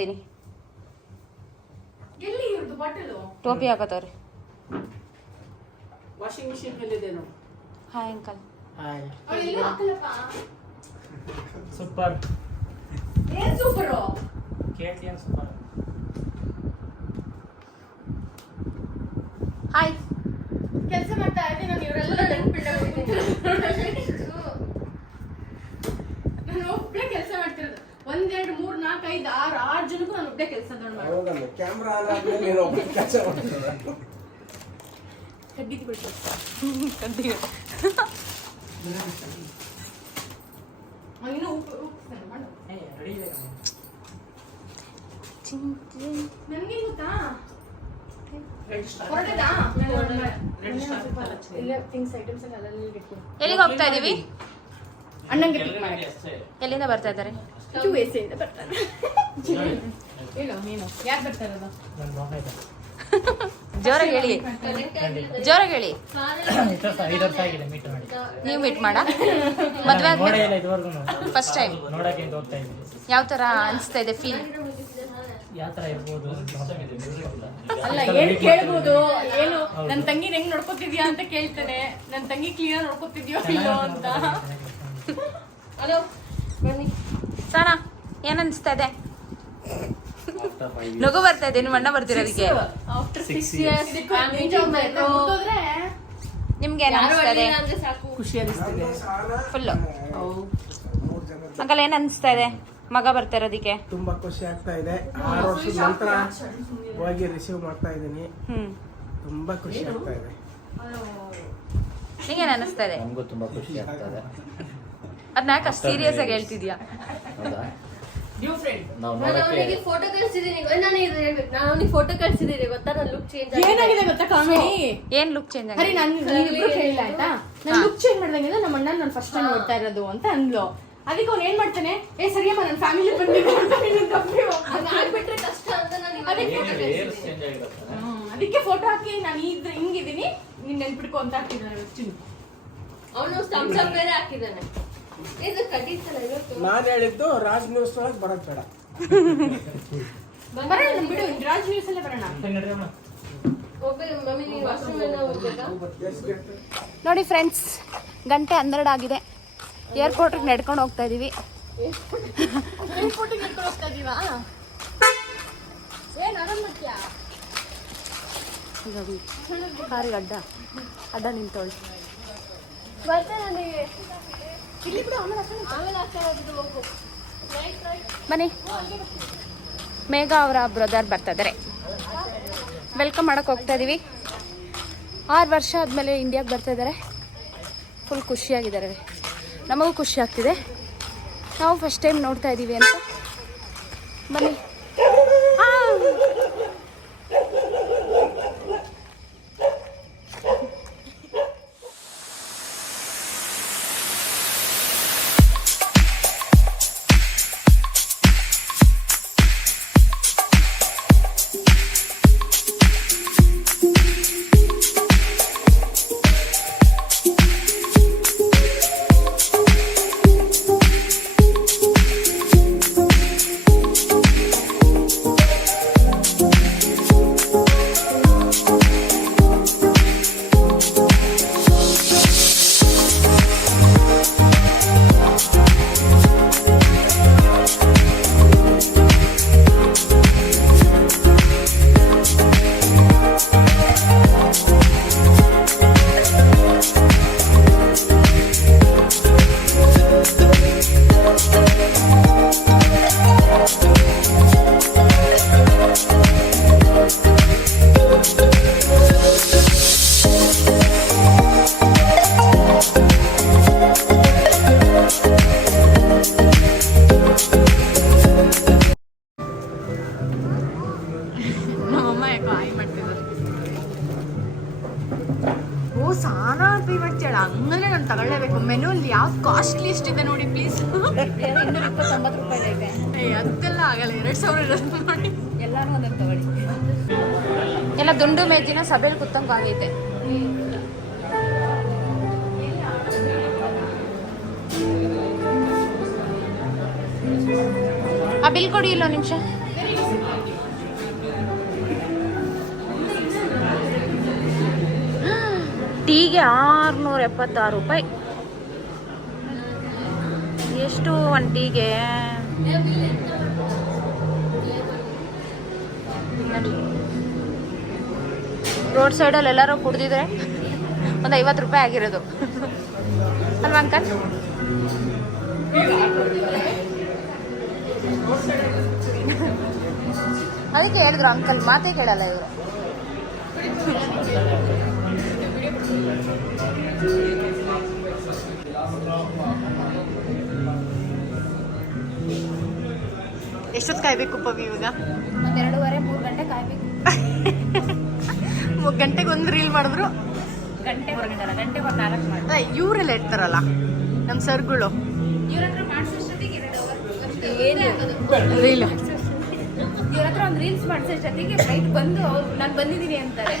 ಇದೀನಿ. ಟೋಪಿ ಹಾಕತ್ತವ್ರಿ. Washing machine ಮೇಲೆ ಇದೆ ನೋಡಿ. Hi uncle. ಹಾಯ್. ಸೂಪರ್. ಏನ್ ಸೂಪರ್? KTM super. ಹಾಯ್. ಕೆಲಸ ಮಾಡ್ತಾ ಇದ್ದೀನಿ ನಾನು. ಇವರೆಲ್ಲ ನಾನು ಒಬ್ಬಳೇ ಕೆಲಸ ಮಾಡ್ತಿರೋದು. 1 2 3 4 5 6 ಜನಕ್ಕೂ ನಾನು ಒಬ್ಬಳೇ ಕೆಲಸ ಹೌದಮ್ಮ, ಕ್ಯಾಮ್ರಾ ಆನ್ ಆದ್ಮೇಲೆ ನೀನು ಒಬ್ಬ ಕೆಲಸ ಮಾಡ್ತಿರೋದು. ಕಡ್ಡಿದ್ದು ಬಿಟ್ಟು ಇನ್ನು ಉಪ್ಪು ಮಾಡು. ರೆಡಿ ಇದೆ. ನನಗೆ ಗೊತ್ತಾ ಎಲ್ಲಿಗೆ ಹೋಗ್ತಾ ಇದೀವಿ? ಅಣ್ಣಂಗೆ ಎಲ್ಲಿಂದ ಬರ್ತಾ ಇದ್ದಾರೆ? USA ಇಂದ ಬರ್ತಾರೆ. ಹೇಳು ನೀನು ಯಾರು ಬರ್ತಾ ಇರೋದು? ನನ್ನ ಮೊಮ್ಮ ಇದೆ. ಜೋರಾಗಿ ಹೇಳಿ, ಜೋರಾಗಿ ಹೇಳಿ. 5 ವರ್ಷ ಆಗಿದೆ ಮೀಟ್ ಮಾಡಿ. ನೀವು ಮೀಟ್ ಮಾಡ ಮದ್ವೆ ನೋಡೇ ಆದ್ಮೇಲೆ ಇಲ್ಲ ಇದುವರೆಗೂ. First time. ನೋಡಕ್ಕೆ ಅಂತ ಹೋಗ್ತಾ ಇದ್ದೀವಿ. ಯಾವ ತರ ಅನಿಸ್ತಾ ಇದೆ ಫೀಲ್? ಯಾವ ತರ ಇರ್ಬೋದು ಅಲ್ಲ ಏನ್ ಕೇಳ್ಬೋದು, ಏನು ನನ್ನ ತಂಗಿನ ಹೆಂಗ್ ನೋಡ್ಕೊತಿದ್ಯಾ ಅಂತ ಕೇಳ್ತಾನೆ. ನನ್ನ ತಂಗಿ ಕ್ಲೀನ್ ನೋಡ್ಕೊತಿದ್ಯೋ ಇಲ್ಲೋ ಅಂತ. ಹಲೋ ಬನ್ನಿ. ಸಣ ಏನ್ ಅನಿಸ್ತಾ ಇದೆ? ನಗು ಬರ್ತಾ ಇದೆ. ನಿಮ್ಮ ಅಣ್ಣ ಬರ್ತಿರೋದಕ್ಕೆ ಆಫ್ಟರ್ 6 years ಮುಗಿದೋದ್ರೆ ನಿಮ್ಗೆ ಏನ್ ಅನಿಸ್ತಾ ಇದೆ? ಖುಷಿ ಅನಿಸ್ತಿದೆ ಫುಲ್ಲು. ಅಂಕಲ್ ಏನ್ ಅನಿಸ್ತಾ ಇದೆ ಮಗ ಬರ್ತಾ ಇರೋದಕ್ಕೆ? ತುಂಬಾ ಖುಷಿ ಆಗ್ತಾ ಇದೆ. 6 ವರ್ಷದ ನಂತರ ಹೋಗಿ ರಿಸೀವ್ ಮಾಡ್ತಾ ಇದ್ದೀನಿ. ತುಂಬಾ ಖುಷಿ ಆಗ್ತಾ ಇದೆ. ನಿಂಗೇನ್ ಅನಿಸ್ತಾ ಇದೆ? ನಮಗೂ ತುಂಬಾ ಖುಷಿ ಆಗ್ತದೆ. ಅದನ್ನ ಯಾಕೆ ಅಷ್ಟು ಸೀರಿಯಸ್ ಆಗಿ ಹೇಳ್ತಿದ್ಯಾ? ಹೌದಾ? New friend. ನಾವು ನಾನು ಅವನಿಗೆ ಫೋಟೋ ಕಳಿಸಿದ್ದೀನಿ. ನಾನು ಇದು ಹೇಳ್ಬೇಕು, ನಾನು ಅವನಿಗೆ ಫೋಟೋ ಕಳಿಸಿದ್ದೀನಿ ಗೊತ್ತಾ? ನನ್ನ ಲುಕ್ ಚೇಂಜ್ ಏನಾಗಿದೆ ಗೊತ್ತಾ ಕಾಮಿಡಿ? ಏನ್ ಲುಕ್ ಚೇಂಜ್ ಅರೆ ನಾನು ಹೇಳಿಲ್ಲ ಆಯ್ತಾ, ನನ್ನ ಲುಕ್ ಚೇಂಜ್ ಮಾಡ್ದಂಗೆ ನಮ್ಮ ಅಣ್ಣ ನಾನು ಫಸ್ಟ್ ಟೈಮ್ ನೋಡ್ತಾ ಇರೋದು ಅಂತ ಅಂದ್ಲು. ಅದಕ್ಕೆ ಅವ್ನು ಏನ್ ಮಾಡ್ತಾನೆ, ಏ ಸರಿಯಮ್ಮ ನನ್ನ ಫ್ಯಾಮಿಲಿ ಬಂದಿದ್ದೆ ಅಂತ ಆಗ್ಬಿಟ್ರೆ ಕಷ್ಟ ಅಂತ ನಾನು ಅದಕ್ಕೆ ಫೋಟೋ ಹಾಕಿ ನಾನು ಹಿಂಗಿದ್ದೀನಿ ನೀನ್ ನೆನ್ಪಿಡ್ಕೊ ಅಂತ ಹಾಕಿದ್ದಾನೆ. ಅವನು ಥಮ್ಸ್ ಅಪ್ ಬೇರೆ ಹಾಕಿದ್ದಾನೆ. ಇದು ಕಟ್ಟಿತ್ತಲ್ಲ ಇವತ್ತು. ನಾನು ಹೇಳಿದ್ದು ರಾಜ್ ನ್ಯೂಸ್ ಒಳಗೆ ಬರೋದು ಬೇಡ. ಬರೋಣ ಬಿಡು, ರಾಜ್ ನ್ಯೂಸ್ ಅಲ್ಲೇ ಬರೋಣ. ಒಬ್ಬರು ಮಮ್ಮಿ ನೀವು ವಾಶ್ರೂಮ್ ಎಲ್ಲ ಹೋಗ್ಬೇಕಾ? ನೋಡಿ ಫ್ರೆಂಡ್ಸ್, 12 ಆಗಿದೆ. ಏರ್ಪೋರ್ಟ್ಗೆ ನಡ್ಕೊಂಡು ಹೋಗ್ತಾ ಇದೀವಿ. ಫೋಟೋ ಹಿಡ್ಕೊಂಡು ಹೋಗ್ತಾ ಇದೀವಾ? ಏನ್ ಆರಾಮ್ ಮಾಡ್ತೀಯಾ? ಕಾರಿಗೆ ಅಡ್ಡ ನಿಂತೋಳಿ. ಬರ್ತೆ ನನಗೆ ಇಲ್ಲಿ ಬಿಡು, ಆಮೇಲೆ ಆಮೇಲೆ ಆಗ್ತಾ ಹೋಗಿದ್ದು ಹೋಗು. ಬನ್ನಿ. ಮೇಘ ಅವರ ಬ್ರದರ್ ಬರ್ತಾ ಇದ್ದಾರೆ. ವೆಲ್ಕಮ್ ಮಾಡಕ್ಕೆ ಹೋಗ್ತಾ ಇದೀವಿ. 6 ವರ್ಷ ಆದಮೇಲೆ ಇಂಡಿಯಾಗೆ ಬರ್ತಾ ಇದ್ದಾರೆ. ಫುಲ್ ಖುಷಿಯಾಗಿದ್ದಾರೆ. ನಮಗೂ ಖುಷಿ ಆಗ್ತಿದೆ. ನಾವು ಫಸ್ಟ್ ಟೈಮ್ ನೋಡ್ತಾ ಇದ್ದೀವಿ ಅಂತ. ಬನ್ನಿ. ಹಂಗಂದ್ರೆ ನಾನು ತಗೊಳ್ಳೇಬೇಕು. ಮೆನುಲಿ ಯಾವ್ದು ಕಾಸ್ಟ್ಲಿಯಸ್ಟ್ ಇದೆ ನೋಡಿ ಪ್ಲೀಸ್. 229 ರೂಪಾಯಿ ಐತೆ. ಅದಕ್ಕೆಲ್ಲ ಆಗಲ್ಲ, 2000 ಇರೋದು ನೋಡಿ. ಎಲ್ಲಾನು ಒಂದೊಂದು ತಗೊಳ್ಳಿ. ಎಲ್ಲ ದುಂಡು ಮೇಜಿನ ಸಭೆಯಲ್ಲಿ ಕುತ್ತಂಗೆ ಆಗೈತೆ. ಆ ಬಿಲ್ ಕೊಡಿ, ಇಲ್ಲ ನಿಮಿಷ. ಟೀಗೆ 676 ರೂಪಾಯಿ. ಎಷ್ಟು ಒಂದು ಟೀಗೆ? ರೋಡ್ ಸೈಡಲ್ಲಿ ಎಲ್ಲರೂ ಕುಡ್ದಿದ್ರೆ ಒಂದು 50 ರೂಪಾಯಿ ಆಗಿರೋದು ಅಲ್ವಾ ಅಂಕಲ್? ಅದಕ್ಕೆ ಹೇಳಿದ್ರು ಅಂಕಲ್, ಮಾತೇ ಕೇಳಲ್ಲ ಇವರು. ಎಷ್ಟೊತ್ತು ಕಾಯ್ಬೇಕು ಪವಿ ಇವಾಗ? 2:30-3 ಗಂಟೆ ಕಾಯ್ಬೇಕು. 3 ಗಂಟೆಗೆ ಒಂದು ರೀಲ್ ಮಾಡಿದ್ರು. ಗಂಟೆಗೆ 4 ಮಾಡಿ ಇವರೆಲ್ಲ ಇರ್ತಾರಲ್ಲ ನಮ್ಮ ಸರ್ಗಳು, ಇವ್ರ ಹತ್ರ ಮಾಡಿಸೋಷ್ಟೊತ್ತಿಗೆ 2 ಅವರ್ ರೀಲ್. ಇವ್ರ ಹತ್ರ ಒಂದು ರೀಲ್ಸ್ ಮಾಡಿಸೋಷ್ಟೊತ್ತಿಗೆ ಫ್ಲೈಟ್ ಬಂದು ಅವ್ರು ನಾನು ಬಂದಿದ್ದೀನಿ ಅಂತಾರೆ.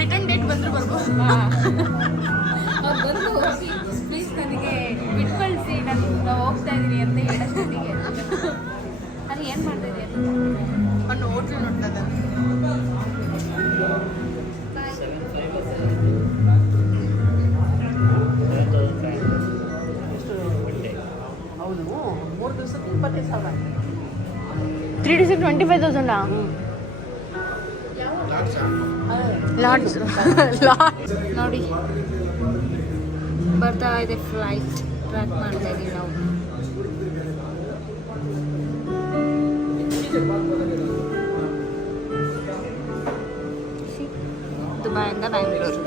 ರಿಟರ್ನ್ ಡೇಟ್ ಬಂದರೂ ಬರ್ಬೋದು. ಅವ್ರು ಬಂದು ಪ್ಲೀಸ್ ನನಗೆ ಬಿಟ್ಟು ಕಳಿಸಿ, ನಾವು ಹೋಗ್ತಾ ಇದ್ದೀನಿ ಅಂತ ಹೇಳೋಷ್ಟೊತ್ತಿಗೆ ಅದು ಏನು ಮಾಡ್ತಾ ಇದ್ದೀನಿ ಒಂದು ಹೋಟ್ಲು ನೋಡ್ತಾ ಇದ್ದಾರೆ. ಹೌದು, 3 ದಿವಸಕ್ಕೆ 25,000. 3 days 25,000. ಲಾಡ್ಜ್ ನೋಡಿ ಬರ್ತಾ ಇದೆ. ಫ್ಲೈಟ್ ಟ್ರ್ಯಾಕ್ ಮಾಡ್ತಾ ಇದೀವಿ ನಾವು. ದುಬೈಯಿಂದ ಬ್ಯಾಂಗ್ಳೂರು.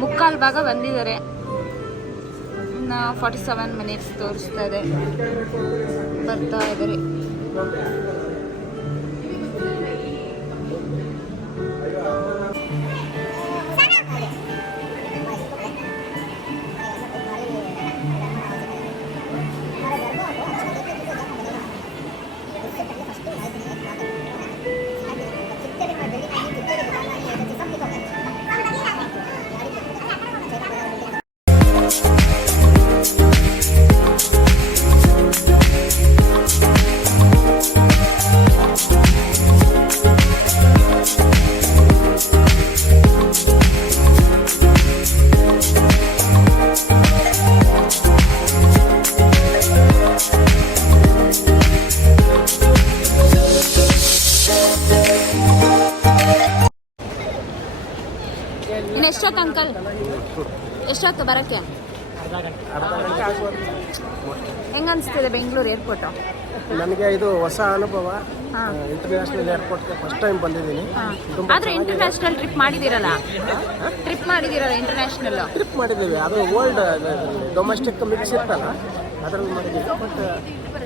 3/4 ಭಾಗ ಬಂದಿದ್ದಾರೆ. ಇನ್ನು 47 ಮಿನಿಟ್ಸ್ ತೋರಿಸ್ತಾ ಇದೆ. ಬರ್ತಾ ಇದ್ದಾರೆ. ಇನ್ನು ಎಷ್ಟೊತ್ತು ಅಂಕಲ್? ಎಷ್ಟೊತ್ತು ಬರೋಕ್ಕೆ? ಹೆಂಗ ಅನಿಸ್ತಿದೆ ಬೆಂಗಳೂರು ಏರ್ಪೋರ್ಟು? ನನಗೆ ಇದು ಹೊಸ ಅನುಭವ. ಇಂಟರ್ನ್ಯಾಷನಲ್ ಏರ್ಪೋರ್ಟ್ಗೆ ಫಸ್ಟ್ ಟೈಮ್ ಬಂದಿದ್ದೀನಿ. ಆದ್ರೆ ಇಂಟರ್ನ್ಯಾಷನಲ್ ಟ್ರಿಪ್ ಮಾಡಿದಿರಲ್ಲ ಇಂಟರ್ನ್ಯಾಷನಲ್ ಟ್ರಿಪ್ ಮಾಡಿದ್ದೀವಿ. ಅದು ಓಲ್ಡ್ ಡೊಮೆಸ್ಟಿಕ್ ಮಿಕ್ಸ್ ಇರ್ತಲ್ಲ, ಅದರಲ್ಲಿ ಮಾಡಿದ್ದೀವಿ. But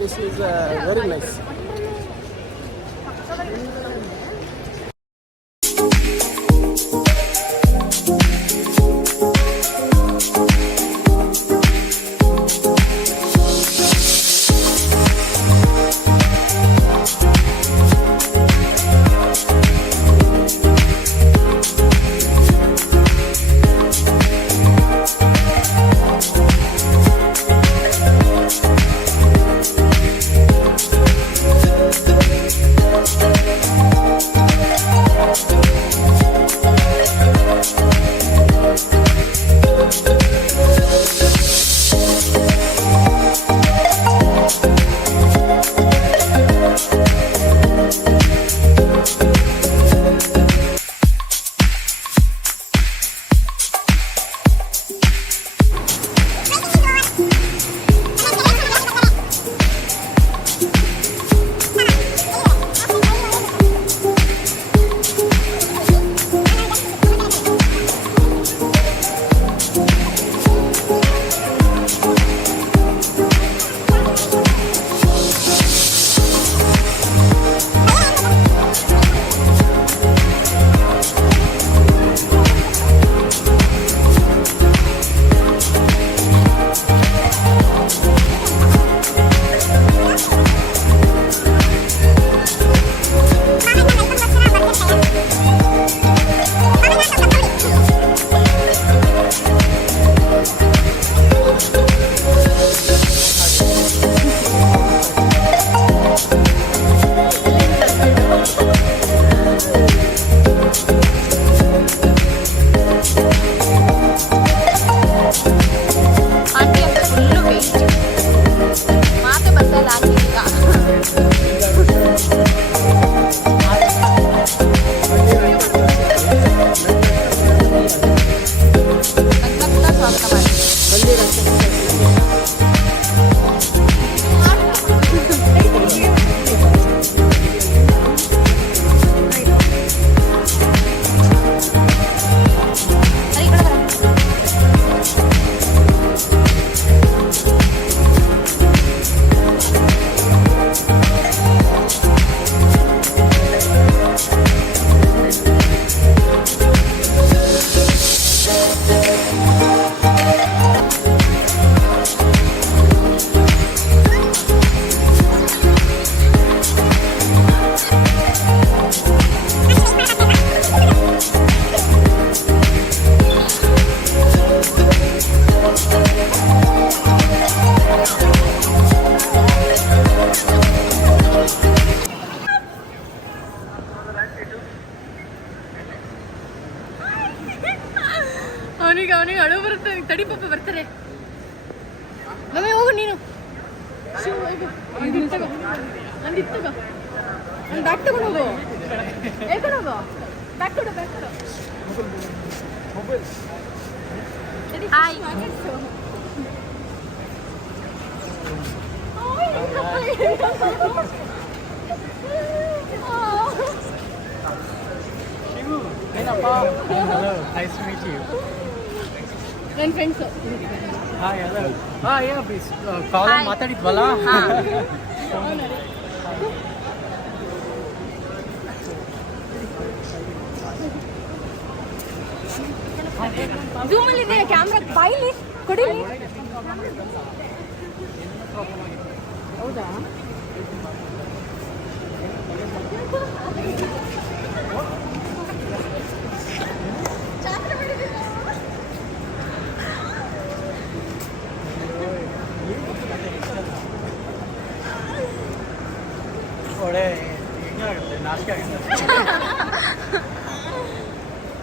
this is very nice. ಅವನಿಗೆ ಅಳು ಬರುತ್ತೆ. ತಡಿ ಪಾಪ ಬರ್ತಾರೆ. ಮಮ್ಮಿ ಹೋಗು ನೀನು. ಶಿವ ಹೋಗು. ನಂದು ತಗೋ. ನನ್ನ ಬ್ಯಾಗ್ ತಗೊಂಡು ಹೋಗು. ಹೇಳ್ಕೊಂಡು ಹೋಗು. ಬ್ಯಾಗ್ ಕೊಡು. ಹಾಯ್. ಏನಪ್ಪ hello nice to meet you ನನ್ನ ಫ್ರೆಂಡ್ಸು. ಹಾಯ್ ಹಲೋ ಏನೋ ಪ್ಲೀಸ್ ಕಾಲ್ Hi. ಮಾತಾಡಿದ್ವಲ್ಲ ಝೂಮಲ್ಲಿ ಇದೆ ಕ್ಯಾಮ್ರಾ. ಬಾಯಿಲಿ ಕೊಡಿಲಿ. ಹೌದಾ? ಒಳ್ಳೆ ಹೆಂಗಾಗುತ್ತೆ ನಾಚಿಕೆ ಆಗುತ್ತೆ.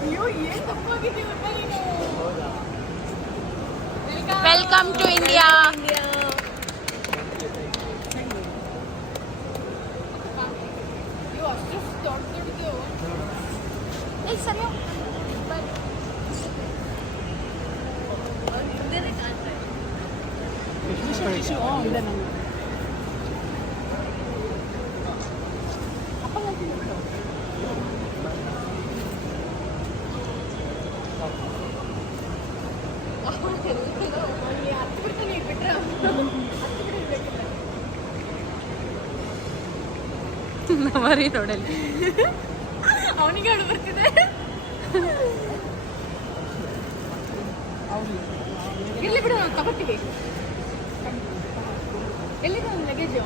ಅಯ್ಯೋ ಏನು ತಪ್ಪಾಗಿದ್ದೀವಿ ನೀನು. ಹೌದಾ ವೆಲ್ಕಮ್ ಟು ಇಂಡಿಯಾ. ಅಯ್ಯೋ ಅಷ್ಟು ದೊಡ್ಡದು. ಸರಿ ಇದೆ ನನಗೆ. ಮರಿ ನೋಡಲ್ಲಿ. ಅವನಿಗೆ ಅಳು ಬರ್ತಿದೆ. ಇಲ್ಲಿ ಬಿಡು, ನಾವು ತಗೋತೀವಿ. ಎಲ್ಲಿದೆ ಒಂದು ಲಗೇಜು?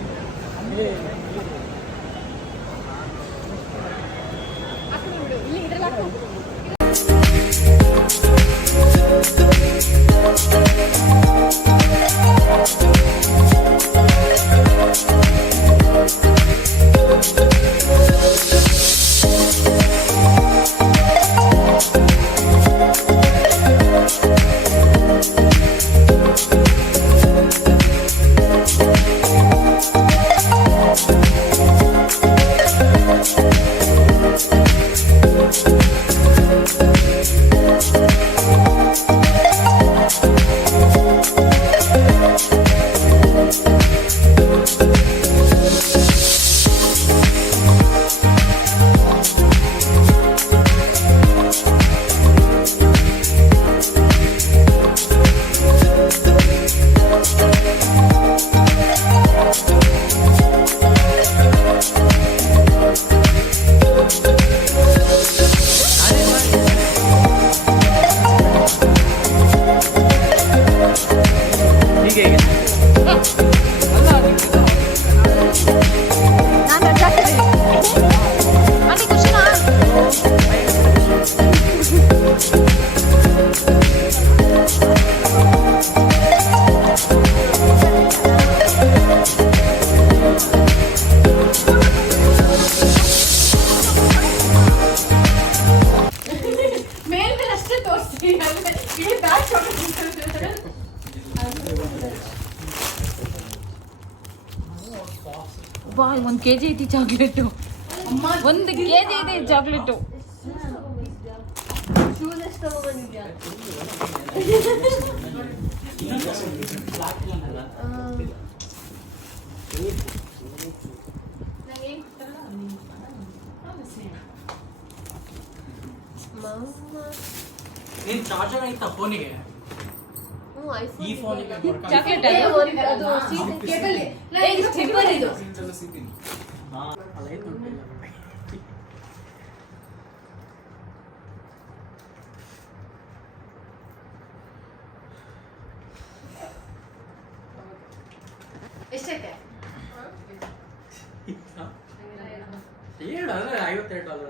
ಹಾಕೊಂಡು ಬಿಡು. ಇಲ್ಲಿ ಇದ್ರಲ್ಲಿ ಹಾಕು. ಬಾ 1 kg ಐತಿ ಚಾಕ್ಲೇಟು. 1 kg ಇದೆ ಚಾಕ್ಲೇಟು. ನೀನು ಚಾರ್ಜರ್ ಐತಾ ಫೋನಿಗೆ? ಈ ಫೋನಿಗೆ ಚಾಕ್ಲೇಟ್ ಎಷ್ಟೈತೆ? $52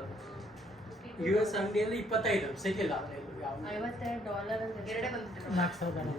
US ಅಂಗಡಿಯಲ್ಲಿ 25 ಸಿಕ್ಕಿಲ್ಲ. $52 ಎರಡೇ ಬಂದಿದೆ. 4,000